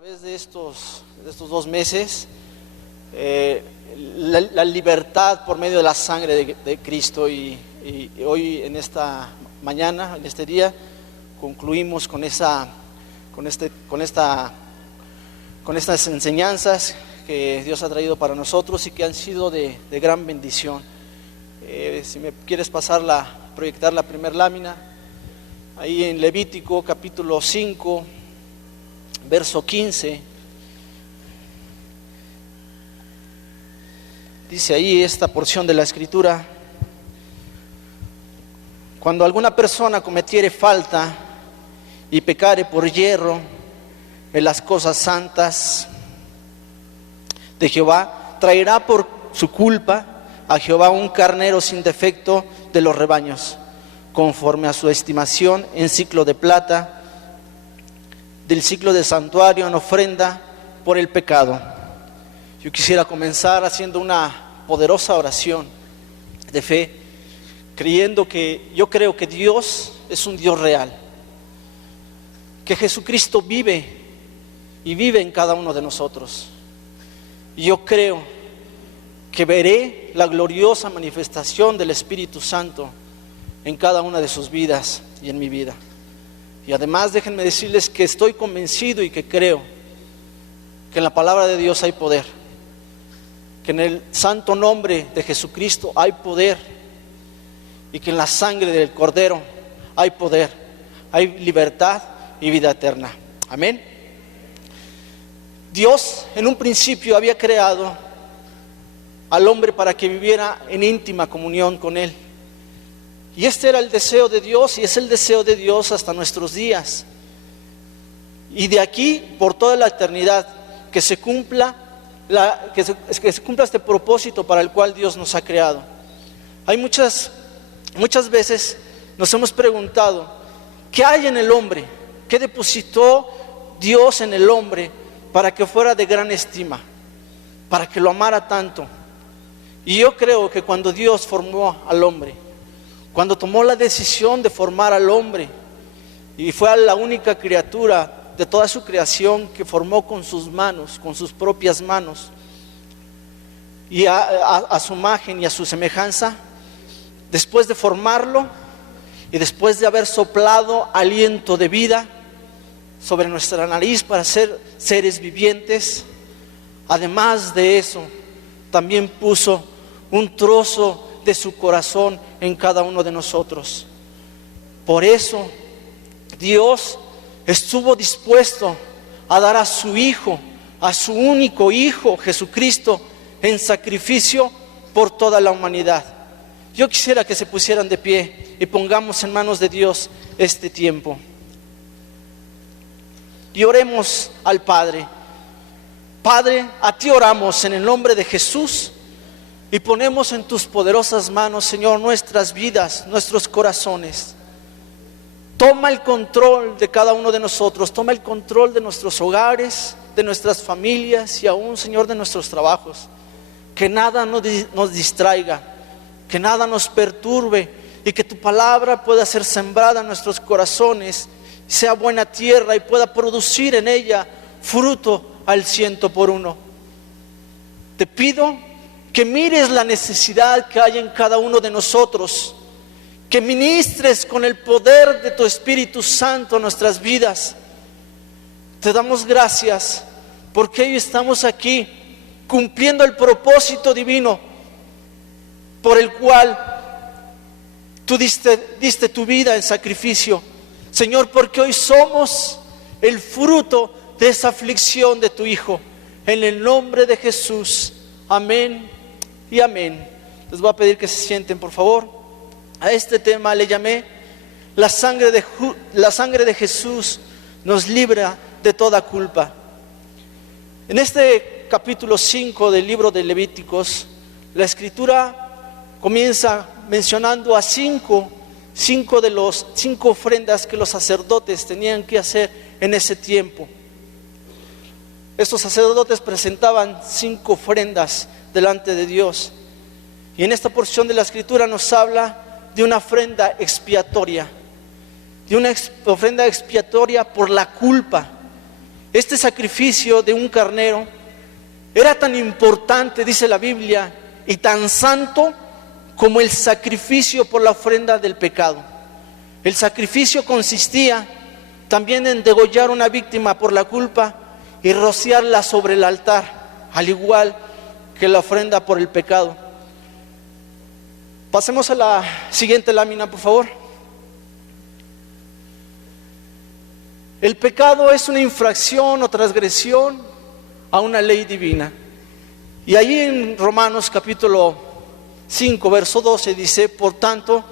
través de estos 2 meses, la libertad por medio de la sangre de Cristo y hoy en esta mañana, en este día, concluimos con estas enseñanzas que Dios ha traído para nosotros y que han sido de gran bendición. Si me quieres proyectar la primera lámina, ahí en Levítico capítulo 5, verso 15, dice ahí esta porción de la Escritura: cuando alguna persona cometiere falta y pecare por yerro en las cosas santas de Jehová, traerá por su culpa a Jehová un carnero sin defecto de los rebaños, conforme a su estimación, en siclo de plata, del siclo de santuario, en ofrenda por el pecado. Yo quisiera comenzar haciendo una poderosa oración de fe, creyendo que yo creo que Dios es un Dios real, que Jesucristo vive y vive en cada uno de nosotros. Y yo creo que veré la gloriosa manifestación del Espíritu Santo en cada una de sus vidas y en mi vida. Y además déjenme decirles que estoy convencido y que creo que en la palabra de Dios hay poder, que en el santo nombre de Jesucristo hay poder y que en la sangre del Cordero hay poder, hay libertad y vida eterna. Amén. Dios en un principio había creado al hombre para que viviera en íntima comunión con Él. Y este era el deseo de Dios y es el deseo de Dios hasta nuestros días. Y de aquí por toda la eternidad que se cumpla este propósito para el cual Dios nos ha creado. Hay muchas veces nos hemos preguntado, ¿qué hay en el hombre? ¿Qué depositó Dios en el hombre para que fuera de gran estima, para que lo amara tanto? Y yo creo que cuando Dios formó al hombre, cuando tomó la decisión de formar al hombre, y fue la única criatura de toda su creación que formó con sus manos, con sus propias manos, y a su imagen y a su semejanza, después de formarlo y después de haber soplado aliento de vida sobre nuestra nariz para ser seres vivientes, además de eso, también puso un trozo de su corazón en cada uno de nosotros. Por eso Dios estuvo dispuesto a dar a su Hijo, a su único Hijo Jesucristo, en sacrificio por toda la humanidad. Yo quisiera que se pusieran de pie y pongamos en manos de Dios este tiempo y oremos al Padre. Padre, a ti oramos en el nombre de Jesús y ponemos en tus poderosas manos, Señor, nuestras vidas, nuestros corazones. Toma el control de cada uno de nosotros, toma el control de nuestros hogares, de nuestras familias y aún, Señor, de nuestros trabajos. Que nada nos distraiga, que nada nos perturbe y que tu palabra pueda ser sembrada en nuestros corazones, sea buena tierra y pueda producir en ella fruto al 100%. Te pido que mires la necesidad que hay en cada uno de nosotros, que ministres con el poder de tu Espíritu Santo a nuestras vidas. Te damos gracias porque hoy estamos aquí cumpliendo el propósito divino por el cual tú diste tu vida en sacrificio, Señor, porque hoy somos el fruto de esa aflicción de tu Hijo. En el nombre de Jesús, amén y amén. Les voy a pedir que se sienten, por favor. A este tema le llamé la sangre de Jesús nos libra de toda culpa. En este capítulo 5 del libro de Levíticos, la Escritura comienza mencionando a cinco ofrendas que los sacerdotes tenían que hacer en ese tiempo. Estos sacerdotes presentaban 5 ofrendas delante de Dios. Y en esta porción de la Escritura nos habla de una ofrenda expiatoria, por la culpa. Este sacrificio de un carnero era tan importante, dice la Biblia, y tan santo como el sacrificio por la ofrenda del pecado. El sacrificio consistía también en degollar una víctima por la culpa y rociarla sobre el altar, al igual que la ofrenda por el pecado. Pasemos a la siguiente lámina, por favor. El pecado es una infracción o transgresión a una ley divina. Y allí en Romanos capítulo 5, verso 12 dice: por tanto,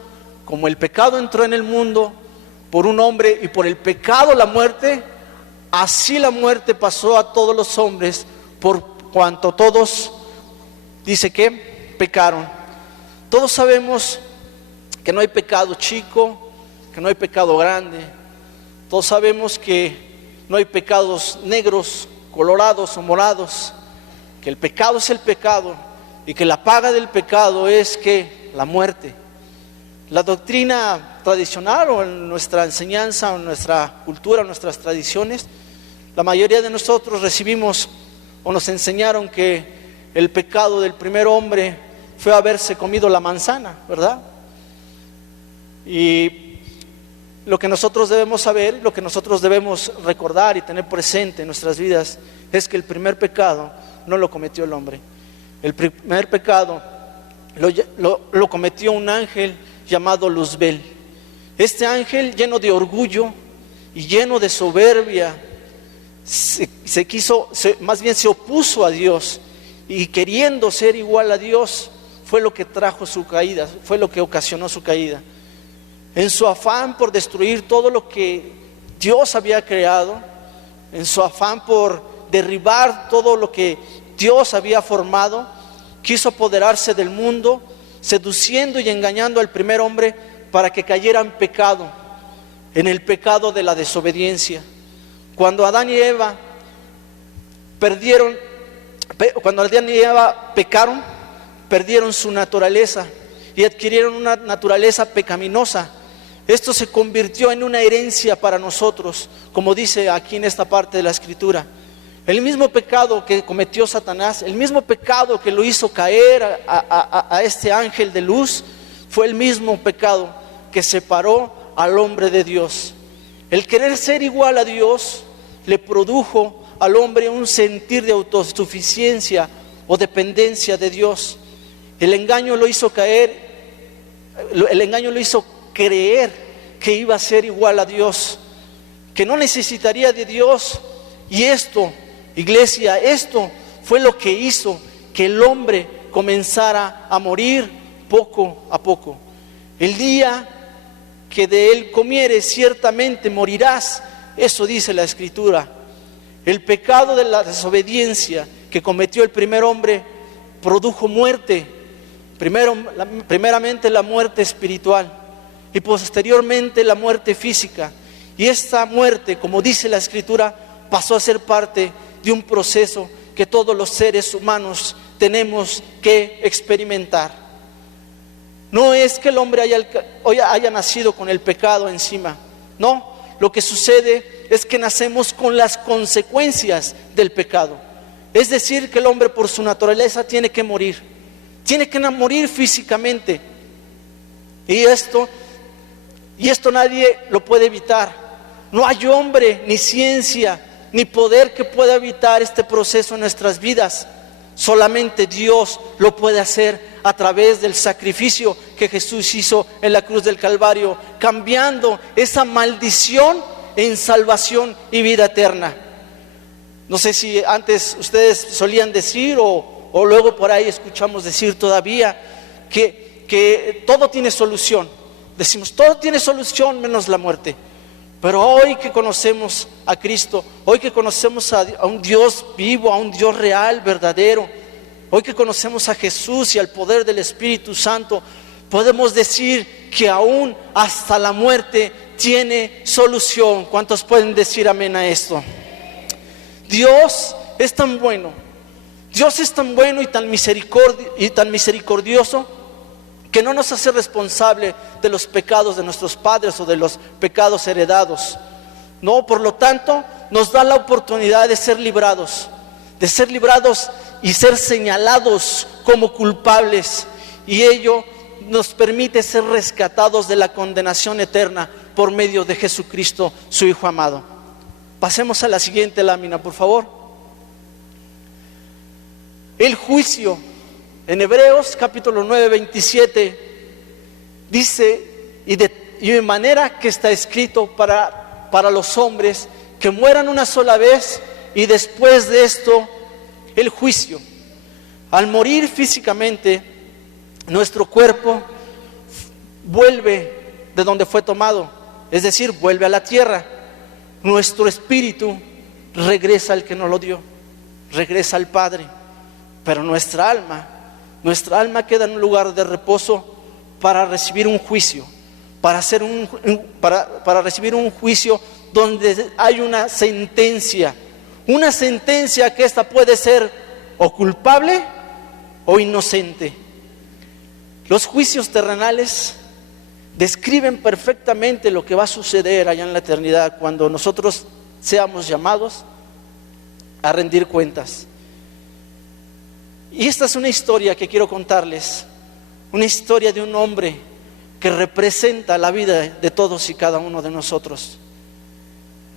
como el pecado entró en el mundo por un hombre y por el pecado la muerte, así la muerte pasó a todos los hombres por cuanto todos, dice que, pecaron. Todos sabemos que no hay pecado chico, que no hay pecado grande. Todos sabemos que no hay pecados negros, colorados o morados, que el pecado es el pecado y que la paga del pecado es que la muerte. La doctrina tradicional o en nuestra enseñanza o en nuestra cultura, en nuestras tradiciones, la mayoría de nosotros recibimos o nos enseñaron que el pecado del primer hombre fue haberse comido la manzana, ¿verdad? Y lo que nosotros debemos saber, lo que nosotros debemos recordar y tener presente en nuestras vidas es que el primer pecado no lo cometió el hombre. El primer pecado lo cometió un ángel llamado Luzbel. Este ángel, lleno de orgullo y lleno de soberbia, más bien se opuso a Dios, y queriendo ser igual a Dios fue lo que trajo su caída, fue lo que ocasionó su caída. En su afán por destruir todo lo que Dios había creado, en su afán por derribar todo lo que Dios había formado, quiso apoderarse del mundo, seduciendo y engañando al primer hombre para que cayera en pecado, en el pecado de la desobediencia. Cuando Adán y Eva pecaron, perdieron su naturaleza y adquirieron una naturaleza pecaminosa. Esto se convirtió en una herencia para nosotros, como dice aquí en esta parte de la Escritura. El mismo pecado que cometió Satanás, el mismo pecado que lo hizo caer a este ángel de luz, fue el mismo pecado que separó al hombre de Dios. El querer ser igual a Dios le produjo al hombre un sentir de autosuficiencia o dependencia de Dios. El engaño lo hizo creer que iba a ser igual a Dios, que no necesitaría de Dios. Y esto, iglesia, esto fue lo que hizo que el hombre comenzara a morir poco a poco. El día que de él comieres, ciertamente morirás. Eso dice la Escritura. El pecado de la desobediencia que cometió el primer hombre produjo muerte. Primeramente la muerte espiritual y posteriormente la muerte física. Y esta muerte, como dice la Escritura, pasó a ser parte de un proceso que todos los seres humanos tenemos que experimentar. No es que el hombre haya nacido con el pecado encima, no, lo que sucede es que nacemos con las consecuencias del pecado. Es decir, que el hombre por su naturaleza tiene que morir físicamente, y esto nadie lo puede evitar. No hay hombre, ni ciencia, ni poder que pueda evitar este proceso en nuestras vidas. Solamente Dios lo puede hacer a través del sacrificio que Jesús hizo en la cruz del Calvario, cambiando esa maldición en salvación y vida eterna. No sé si antes ustedes solían decir o luego por ahí escuchamos decir todavía que todo tiene solución. Decimos, todo tiene solución menos la muerte. Pero hoy que conocemos a Cristo, hoy que conocemos a un Dios vivo, a un Dios real, verdadero, hoy que conocemos a Jesús y al poder del Espíritu Santo, podemos decir que aún hasta la muerte tiene solución. ¿Cuántos pueden decir amén a esto? Dios es tan bueno. Dios es tan bueno y tan misericordioso que no nos hace responsable de los pecados de nuestros padres o de los pecados heredados. No, por lo tanto, nos da la oportunidad de ser librados y ser señalados como culpables, y ello nos permite ser rescatados de la condenación eterna por medio de Jesucristo, su Hijo amado. Pasemos a la siguiente lámina, por favor. El juicio, en Hebreos capítulo 9, 27, dice, y de manera que está escrito para los hombres que mueran una sola vez, y después de esto el juicio. Al morir físicamente, nuestro cuerpo vuelve de donde fue tomado, es decir, vuelve a la tierra. Nuestro espíritu regresa al que nos lo dio, regresa al Padre. Pero nuestra alma queda en un lugar de reposo para recibir un juicio, para recibir un juicio donde hay una sentencia que esta puede ser o culpable o inocente. Los juicios terrenales describen perfectamente lo que va a suceder allá en la eternidad cuando nosotros seamos llamados a rendir cuentas. Y esta es una historia que quiero contarles, una historia de un hombre que representa la vida de todos y cada uno de nosotros.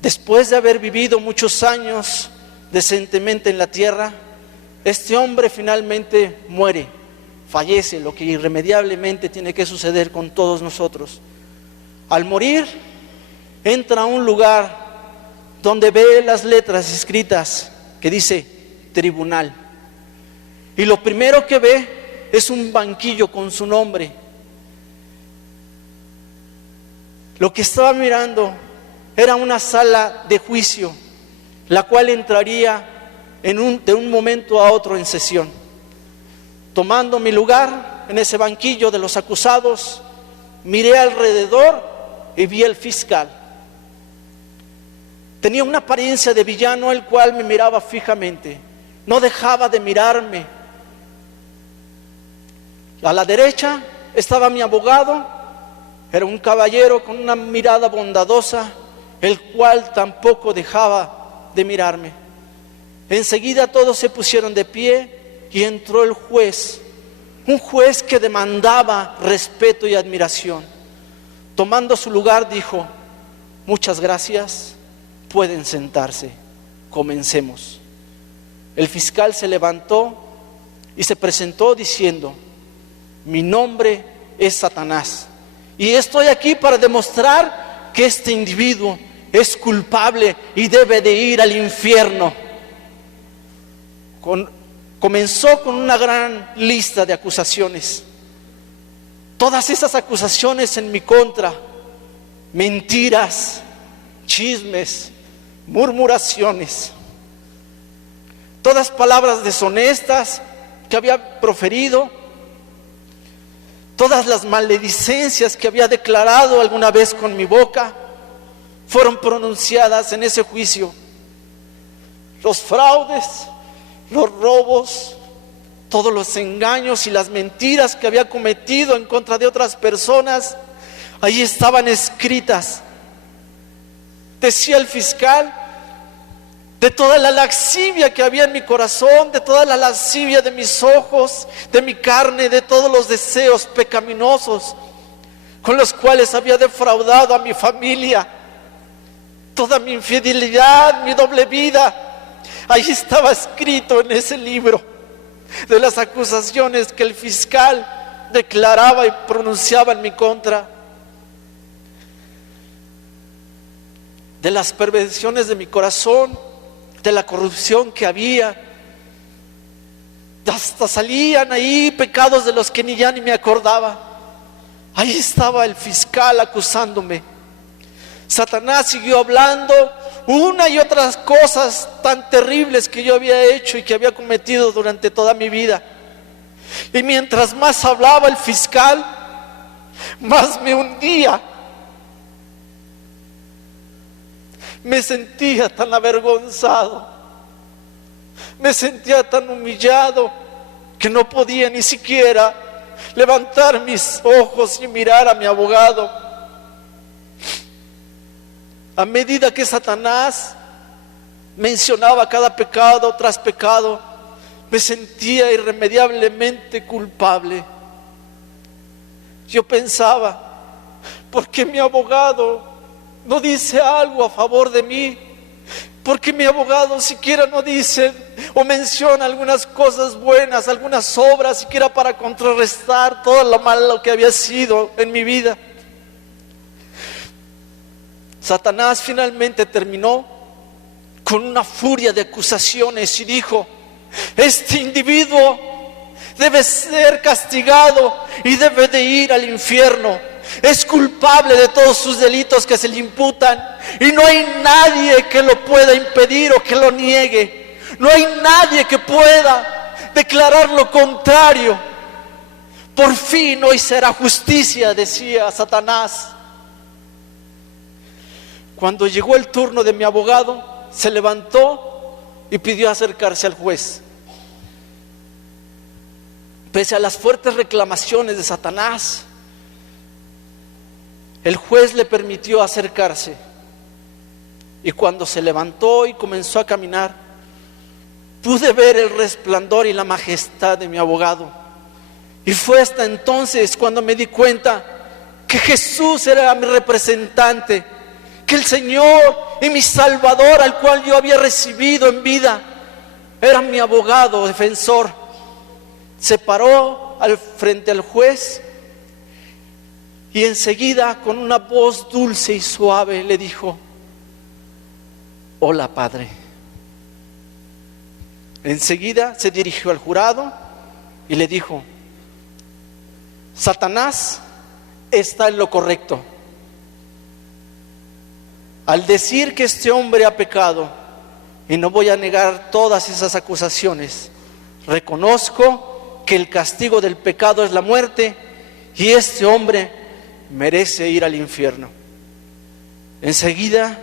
Después de haber vivido muchos años decentemente en la tierra, este hombre finalmente muere, fallece, lo que irremediablemente tiene que suceder con todos nosotros. Al morir, entra a un lugar donde ve las letras escritas que dice tribunal. Y lo primero que ve es un banquillo con su nombre. Lo que estaba mirando era una sala de juicio, la cual entraría de un momento a otro en sesión. Tomando mi lugar en ese banquillo de los acusados, miré alrededor y vi al fiscal. Tenía una apariencia de villano, el cual me miraba fijamente, no dejaba de mirarme. A la derecha estaba mi abogado, era un caballero con una mirada bondadosa, el cual tampoco dejaba de mirarme. Enseguida todos se pusieron de pie y entró el juez, un juez que demandaba respeto y admiración. Tomando su lugar dijo: muchas gracias, pueden sentarse, comencemos. El fiscal se levantó y se presentó diciendo: mi nombre es Satanás y estoy aquí para demostrar que este individuo es culpable y debe de ir al infierno. Comenzó con una gran lista de acusaciones. Todas esas acusaciones en mi contra: mentiras, chismes, murmuraciones, todas palabras deshonestas que había proferido, todas las maledicencias que había declarado alguna vez con mi boca, fueron pronunciadas en ese juicio. Los fraudes, los robos, todos los engaños y las mentiras que había cometido en contra de otras personas, ahí estaban escritas. Decía el fiscal: de toda la lascivia que había en mi corazón, de toda la lascivia de mis ojos, de mi carne, de todos los deseos pecaminosos con los cuales había defraudado a mi familia, toda mi infidelidad, mi doble vida, ahí estaba escrito en ese libro de las acusaciones que el fiscal declaraba y pronunciaba en mi contra. De las perversiones de mi corazón, de la corrupción que había, hasta salían ahí pecados de los que ni me acordaba. Ahí estaba el fiscal acusándome. Satanás siguió hablando una y otras cosas tan terribles que yo había hecho y que había cometido durante toda mi vida. Y mientras más hablaba el fiscal, más me hundía. Me sentía tan avergonzado, me sentía tan humillado que no podía ni siquiera levantar mis ojos y mirar a mi abogado. A medida que Satanás mencionaba cada pecado tras pecado, me sentía irremediablemente culpable. Yo pensaba, ¿por qué mi abogado no dice algo a favor de mí? ¿Por qué mi abogado siquiera no dice o menciona algunas cosas buenas, algunas obras, siquiera para contrarrestar todo lo malo que había sido en mi vida? Satanás finalmente terminó con una furia de acusaciones y dijo: este individuo debe ser castigado y debe de ir al infierno. Es culpable de todos sus delitos que se le imputan y no hay nadie que lo pueda impedir o que lo niegue. No hay nadie que pueda declarar lo contrario. Por fin hoy será justicia, decía Satanás. Cuando llegó el turno de mi abogado, se levantó y pidió acercarse al juez. Pese a las fuertes reclamaciones de Satanás, el juez le permitió acercarse. Y cuando se levantó y comenzó a caminar, pude ver el resplandor y la majestad de mi abogado. Y fue hasta entonces cuando me di cuenta que Jesús era mi representante, que el Señor y mi Salvador, al cual yo había recibido en vida, era mi abogado defensor. Se paró frente al juez y enseguida, con una voz dulce y suave, le dijo: hola, Padre. Enseguida se dirigió al jurado y le dijo: Satanás está en lo correcto al decir que este hombre ha pecado, y no voy a negar todas esas acusaciones. Reconozco que el castigo del pecado es la muerte y este hombre merece ir al infierno. Enseguida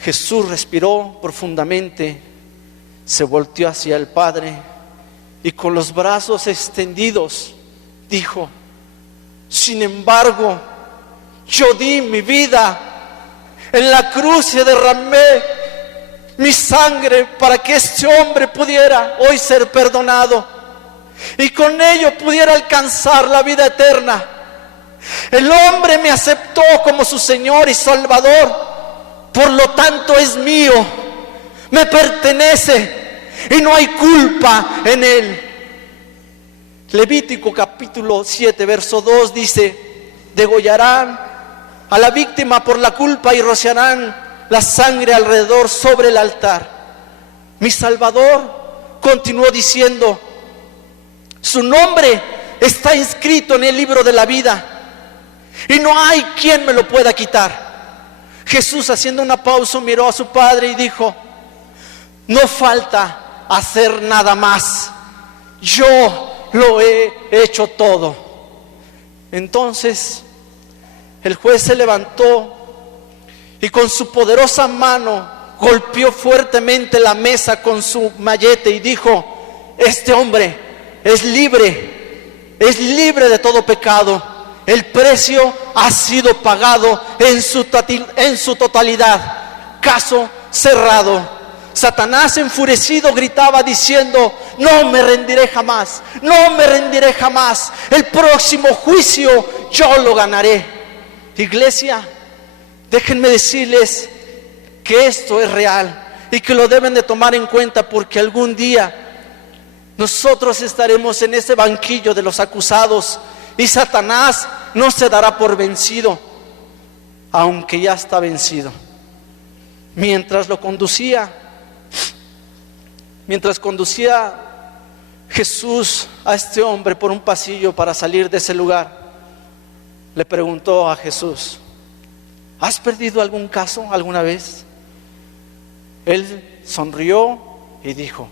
Jesús respiró profundamente, se volteó hacia el Padre y con los brazos extendidos dijo: sin embargo, yo di mi vida en la cruz y derramé mi sangre para que este hombre pudiera hoy ser perdonado y con ello pudiera alcanzar la vida eterna. El hombre me aceptó como su Señor y Salvador, por lo tanto es mío, me pertenece y no hay culpa en él. Levítico capítulo 7 verso 2 dice: degollarán a la víctima por la culpa y rociarán la sangre alrededor sobre el altar. Mi Salvador continuó diciendo: su nombre está inscrito en el libro de la vida y no hay quien me lo pueda quitar. Jesús, haciendo una pausa, miró a su Padre y dijo: no falta hacer nada más, yo lo he hecho todo. Entonces el juez se levantó y con su poderosa mano golpeó fuertemente la mesa con su mallete y dijo: este hombre es libre de todo pecado. El precio ha sido pagado en su totalidad. Caso cerrado. Satanás, enfurecido, gritaba diciendo: no me rendiré jamás, no me rendiré jamás. El próximo juicio yo lo ganaré. Iglesia, déjenme decirles que esto es real y que lo deben de tomar en cuenta, porque algún día nosotros estaremos en ese banquillo de los acusados y Satanás no se dará por vencido, aunque ya está vencido. Mientras conducía Jesús a este hombre por un pasillo para salir de ese lugar, le preguntó a Jesús: ¿has perdido algún caso alguna vez? Él sonrió y dijo: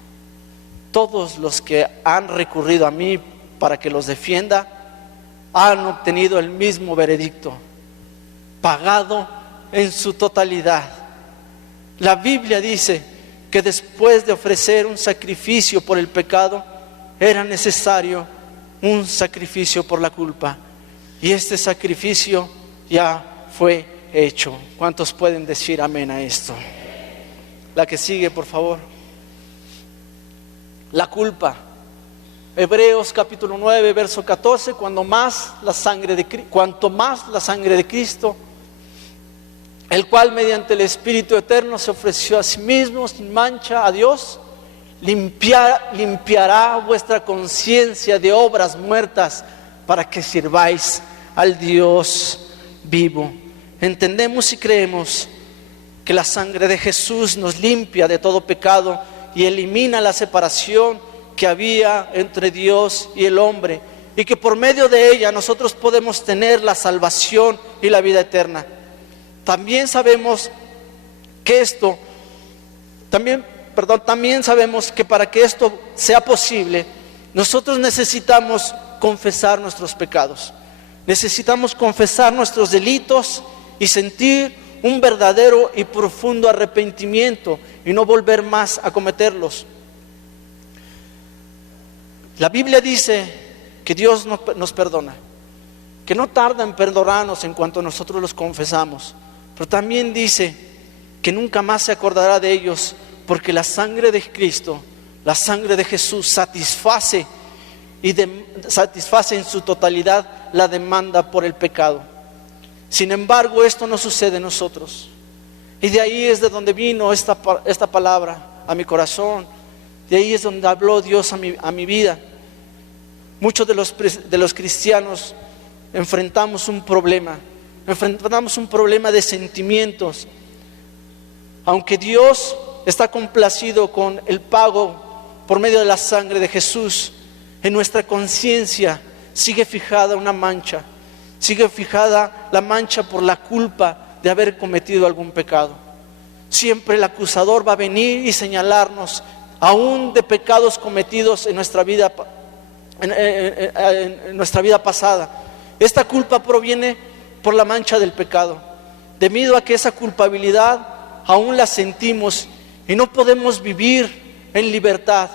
todos los que han recurrido a mí para que los defienda han obtenido el mismo veredicto, pagado en su totalidad. La Biblia dice que después de ofrecer un sacrificio por el pecado, era necesario un sacrificio por la culpa. Y este sacrificio ya fue hecho. ¿Cuántos pueden decir amén a esto? La que sigue, por favor. La culpa. Hebreos capítulo 9, verso 14. Cuanto más la sangre de Cristo, el cual mediante el Espíritu Eterno se ofreció a sí mismo sin mancha a Dios, limpiará vuestra conciencia de obras muertas para que sirváis al Dios vivo. Entendemos y creemos que la sangre de Jesús nos limpia de todo pecado y elimina la separación que había entre Dios y el hombre, y que por medio de ella nosotros podemos tener la salvación y la vida eterna. También sabemos que también sabemos que para que esto sea posible, nosotros necesitamos confesar nuestros pecados. Necesitamos confesar nuestros delitos y sentir un verdadero y profundo arrepentimiento y no volver más a cometerlos. La Biblia dice que Dios nos perdona, que no tarda en perdonarnos en cuanto nosotros los confesamos, pero también dice que nunca más se acordará de ellos, porque la sangre de Cristo, la sangre de Jesús satisface en su totalidad la demanda por el pecado. Sin embargo, esto no sucede en nosotros, y de ahí es de donde vino esta palabra a mi corazón. De ahí es donde habló Dios a mi vida. Muchos de los cristianos enfrentamos un problema de sentimientos. Aunque Dios está complacido con el pago por medio de la sangre de Jesús, en nuestra conciencia sigue fijada una mancha. Sigue fijada la mancha por la culpa de haber cometido algún pecado. Siempre el acusador va a venir y señalarnos aún de pecados cometidos en nuestra vida pasada. Esta culpa proviene por la mancha del pecado, debido a que esa culpabilidad aún la sentimos y no podemos vivir en libertad.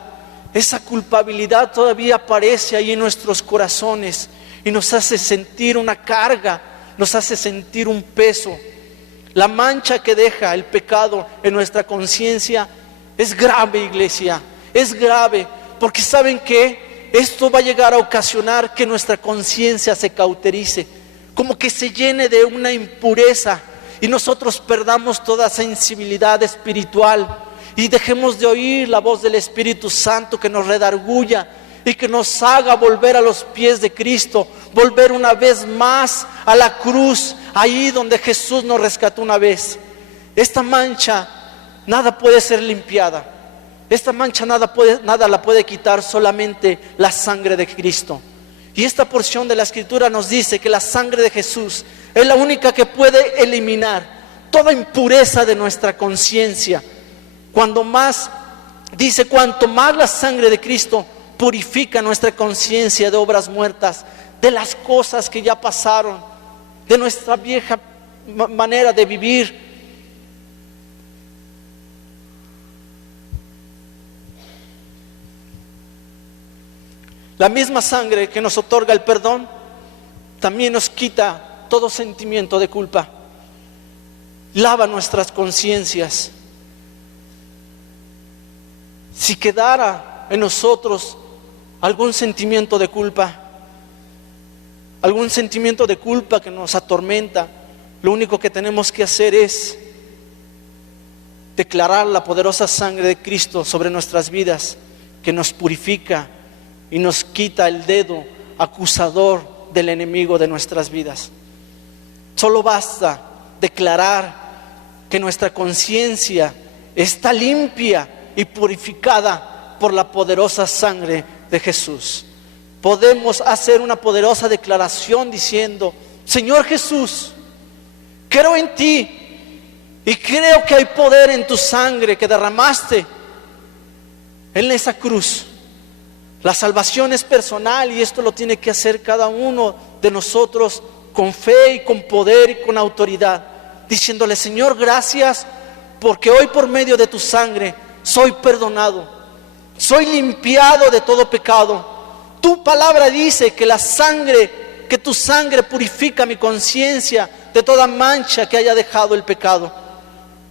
Esa culpabilidad todavía aparece ahí en nuestros corazones y nos hace sentir una carga, nos hace sentir un peso. La mancha que deja el pecado en nuestra conciencia es grave, iglesia, es grave, porque ¿saben qué? Esto va a llegar a ocasionar que nuestra conciencia se cauterice, como que se llene de una impureza y nosotros perdamos toda sensibilidad espiritual y dejemos de oír la voz del Espíritu Santo que nos redarguya y que nos haga volver a los pies de Cristo, volver una vez más a la cruz, ahí donde Jesús nos rescató una vez. Esta mancha nada puede ser limpiada. Esta mancha nada la puede quitar, solamente la sangre de Cristo. Y esta porción de la Escritura nos dice que la sangre de Jesús es la única que puede eliminar toda impureza de nuestra conciencia. Cuanto más la sangre de Cristo purifica nuestra conciencia de obras muertas, de las cosas que ya pasaron, de nuestra vieja manera de vivir. La misma sangre que nos otorga el perdón también nos quita todo sentimiento de culpa, lava nuestras conciencias. Si quedara en nosotros algún sentimiento de culpa que nos atormenta, lo único que tenemos que hacer es declarar la poderosa sangre de Cristo sobre nuestras vidas, que nos purifica y nos quita el dedo acusador del enemigo de nuestras vidas. Solo basta declarar que nuestra conciencia está limpia y purificada por la poderosa sangre de Jesús. Podemos hacer una poderosa declaración diciendo: Señor Jesús, creo en ti y creo que hay poder en tu sangre que derramaste en esa cruz. La salvación es personal y esto lo tiene que hacer cada uno de nosotros con fe y con poder y con autoridad, diciéndole: Señor, gracias porque hoy por medio de tu sangre soy perdonado, soy limpiado de todo pecado. Tu palabra dice que tu sangre purifica mi conciencia de toda mancha que haya dejado el pecado.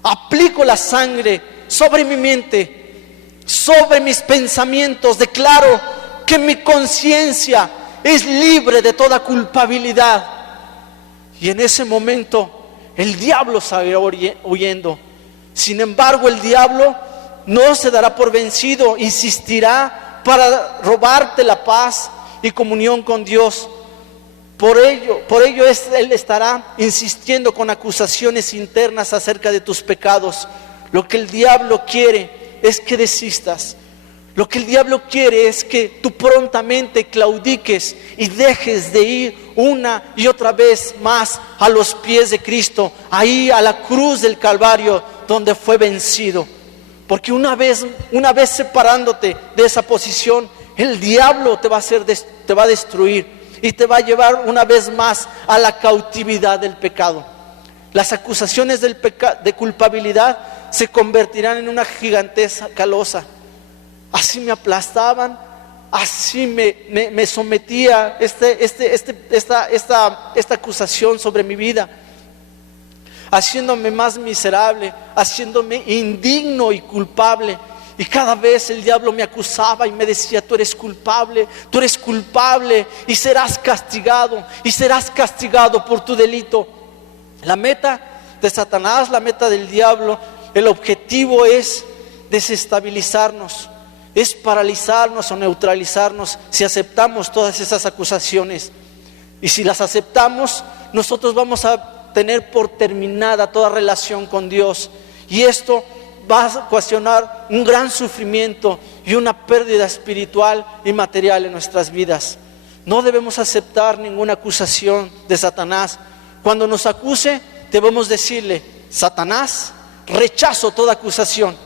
Aplico la sangre sobre mi mente, sobre mis pensamientos. Declaro que mi conciencia es libre de toda culpabilidad. Y en ese momento el diablo saldrá huyendo. Sin embargo, el diablo no se dará por vencido, insistirá para robarte la paz y comunión con Dios. Por ello él estará insistiendo con acusaciones internas acerca de tus pecados. Lo que el diablo quiere es que desistas. Lo que el diablo quiere es que tú prontamente claudiques y dejes de ir una y otra vez más a los pies de Cristo, ahí a la cruz del Calvario donde fue vencido. Porque una vez separándote de esa posición, el diablo te va a destruir y te va a llevar una vez más a la cautividad del pecado. Las acusaciones de culpabilidad se convertirán en una gigantesca losa. Así me aplastaban, así me sometía esta acusación sobre mi vida, haciéndome más miserable, haciéndome indigno y culpable. Y cada vez el diablo me acusaba y me decía: tú eres culpable y serás castigado por tu delito. La meta de Satanás, la meta del diablo, el objetivo es desestabilizarnos, es paralizarnos o neutralizarnos si aceptamos todas esas acusaciones. Y si las aceptamos, nosotros vamos a tener por terminada toda relación con Dios. Y esto va a ocasionar un gran sufrimiento y una pérdida espiritual y material en nuestras vidas. No debemos aceptar ninguna acusación de Satanás. Cuando nos acuse, debemos decirle: Satanás, rechazo toda acusación.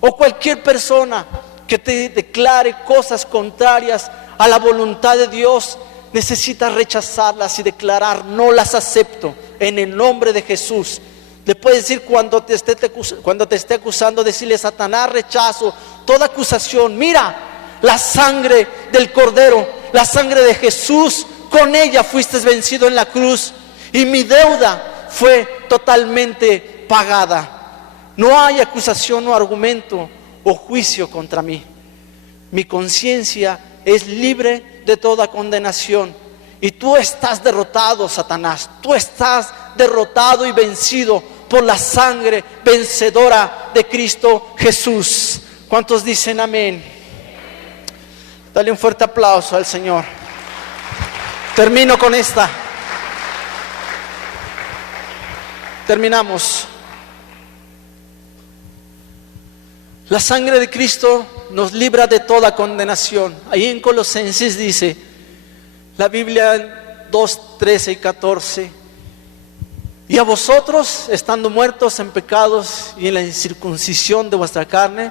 O cualquier persona que te declare cosas contrarias a la voluntad de Dios, necesitas rechazarlas y declarar: no las acepto en el nombre de Jesús. Le puedes decir cuando te esté acusando, decirle: Satanás, rechazo toda acusación. Mira, la sangre del Cordero, la sangre de Jesús, con ella fuiste vencido en la cruz y mi deuda fue totalmente pagada. No hay acusación o argumento o juicio contra mí. Mi conciencia es libre de toda condenación. Y tú estás derrotado, Satanás. Tú estás derrotado y vencido por la sangre vencedora de Cristo Jesús. ¿Cuántos dicen amén? Dale un fuerte aplauso al Señor. Termino con esta. Terminamos. La sangre de Cristo nos libra de toda condenación. Ahí en Colosenses dice la Biblia 2, 13 y 14: y a vosotros, estando muertos en pecados y en la incircuncisión de vuestra carne,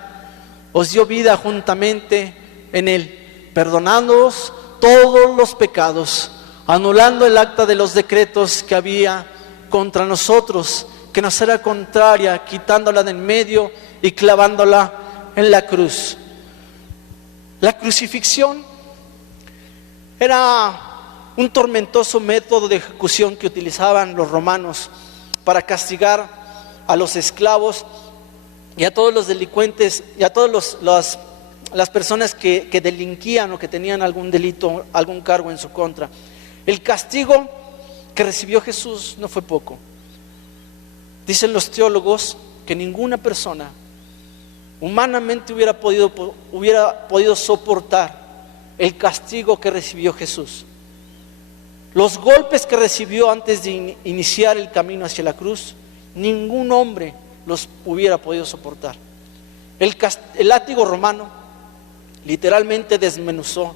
os dio vida juntamente en él, perdonándoos todos los pecados, anulando el acta de los decretos que había contra nosotros, que nos era contraria, quitándola de en medio y clavándola en la cruz. La crucifixión era un tormentoso método de ejecución que utilizaban los romanos para castigar a los esclavos y a todos los delincuentes y a todas las personas que delinquían o que tenían algún delito, algún cargo en su contra. El castigo que recibió Jesús no fue poco. Dicen los teólogos que ninguna persona humanamente hubiera podido soportar el castigo que recibió Jesús. Los golpes que recibió antes de iniciar el camino hacia la cruz, ningún hombre los hubiera podido soportar. El látigo romano literalmente desmenuzó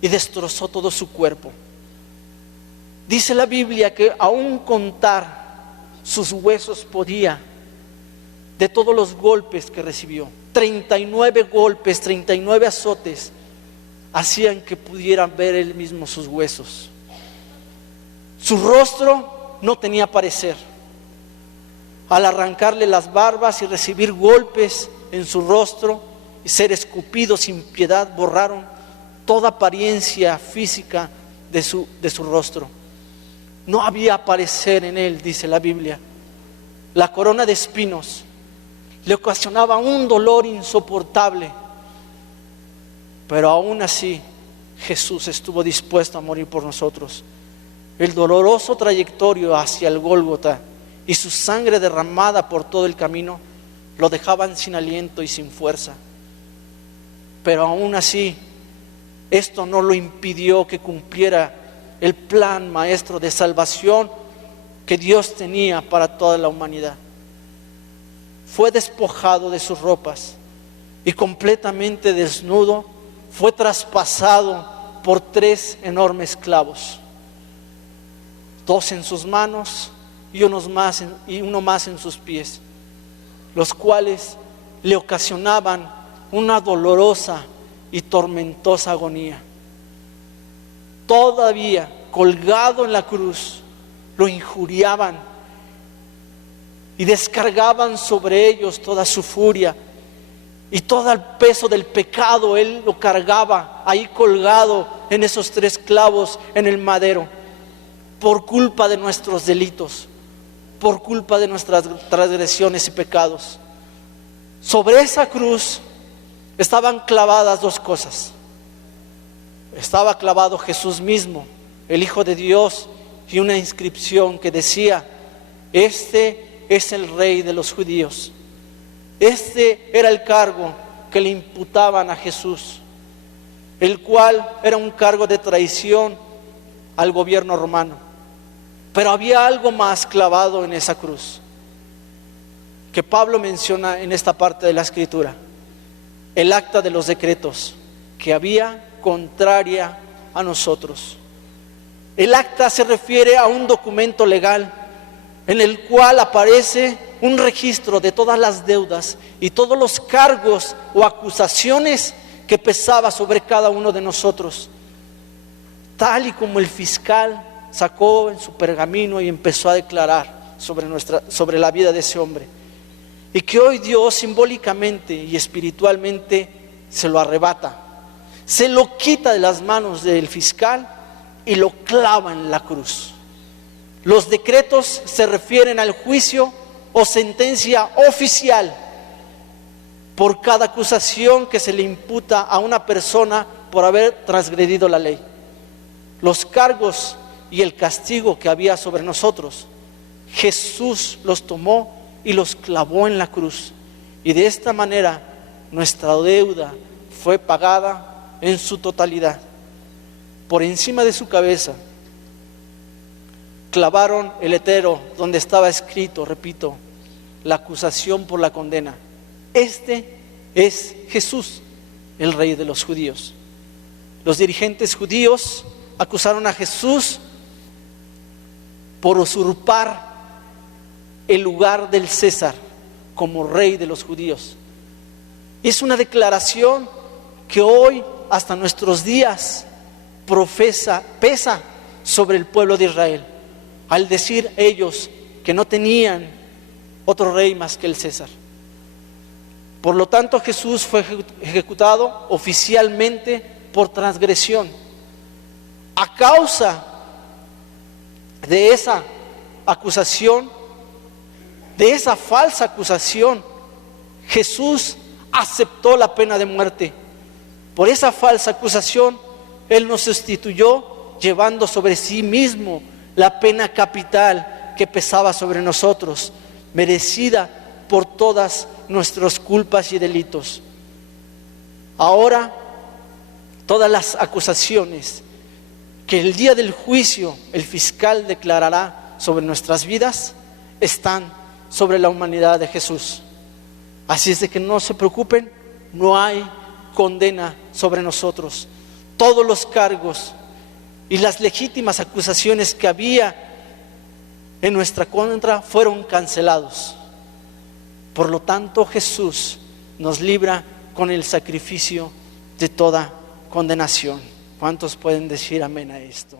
y destrozó todo su cuerpo. Dice la Biblia que aún contar sus huesos podía, de todos los golpes que recibió. 39 golpes, 39 azotes hacían que pudieran ver él mismo sus huesos. Su rostro no tenía parecer. Al arrancarle las barbas y recibir golpes en su rostro y ser escupido sin piedad, borraron toda apariencia física de su rostro. No había parecer en él, dice la Biblia. La corona de espinos, le ocasionaba un dolor insoportable. Pero aún así, Jesús estuvo dispuesto a morir por nosotros. El doloroso trayectorio hacia el Gólgota y su sangre derramada por todo el camino lo dejaban sin aliento y sin fuerza. Pero aún así, esto no lo impidió que cumpliera el plan maestro de salvación que Dios tenía para toda la humanidad. Fue despojado de sus ropas y completamente desnudo fue traspasado por 3 enormes clavos, 2 en sus manos y uno más en sus pies, los cuales le ocasionaban una dolorosa y tormentosa agonía. Todavía colgado en la cruz, lo injuriaban y descargaban sobre ellos toda su furia y todo el peso del pecado. Él lo cargaba ahí colgado en esos 3 clavos en el madero, por culpa de nuestros delitos, por culpa de nuestras transgresiones y pecados. Sobre esa cruz estaban clavadas 2 cosas. Estaba clavado Jesús mismo, el Hijo de Dios, y una inscripción que decía: este es el Rey de los judíos. Este era el cargo que le imputaban a Jesús, el cual era un cargo de traición al gobierno romano. Pero había algo más clavado en esa cruz, que Pablo menciona en esta parte de la Escritura: el acta de los decretos que había contraria a nosotros. El acta se refiere a un documento legal en el cual aparece un registro de todas las deudas y todos los cargos o acusaciones que pesaba sobre cada uno de nosotros, tal y como el fiscal sacó en su pergamino y empezó a declarar sobre la vida de ese hombre, y que hoy Dios simbólicamente y espiritualmente se lo arrebata, se lo quita de las manos del fiscal y lo clava en la cruz. Los decretos se refieren al juicio o sentencia oficial por cada acusación que se le imputa a una persona por haber transgredido la ley. Los cargos y el castigo que había sobre nosotros, Jesús los tomó y los clavó en la cruz, y de esta manera nuestra deuda fue pagada en su totalidad. Por encima de su cabeza clavaron el letrero donde estaba escrito, repito, la acusación por la condena: este es Jesús, el Rey de los judíos. Los dirigentes judíos acusaron a Jesús por usurpar el lugar del César como Rey de los judíos. Es una declaración que hoy, hasta nuestros días, pesa sobre el pueblo de Israel, al decir ellos que no tenían otro rey más que el César. Por lo tanto, Jesús fue ejecutado oficialmente por transgresión. A causa de esa acusación, de esa falsa acusación, Jesús aceptó la pena de muerte. Por esa falsa acusación, Él nos sustituyó, llevando sobre sí mismo la pena capital que pesaba sobre nosotros, merecida por todas nuestras culpas y delitos. Ahora, todas las acusaciones que el día del juicio el fiscal declarará sobre nuestras vidas están sobre la humanidad de Jesús. Así es de que no se preocupen, no hay condena sobre nosotros. Todos los cargos y las legítimas acusaciones que había en nuestra contra fueron cancelados. Por lo tanto, Jesús nos libra con el sacrificio de toda condenación. ¿Cuántos pueden decir amén a esto?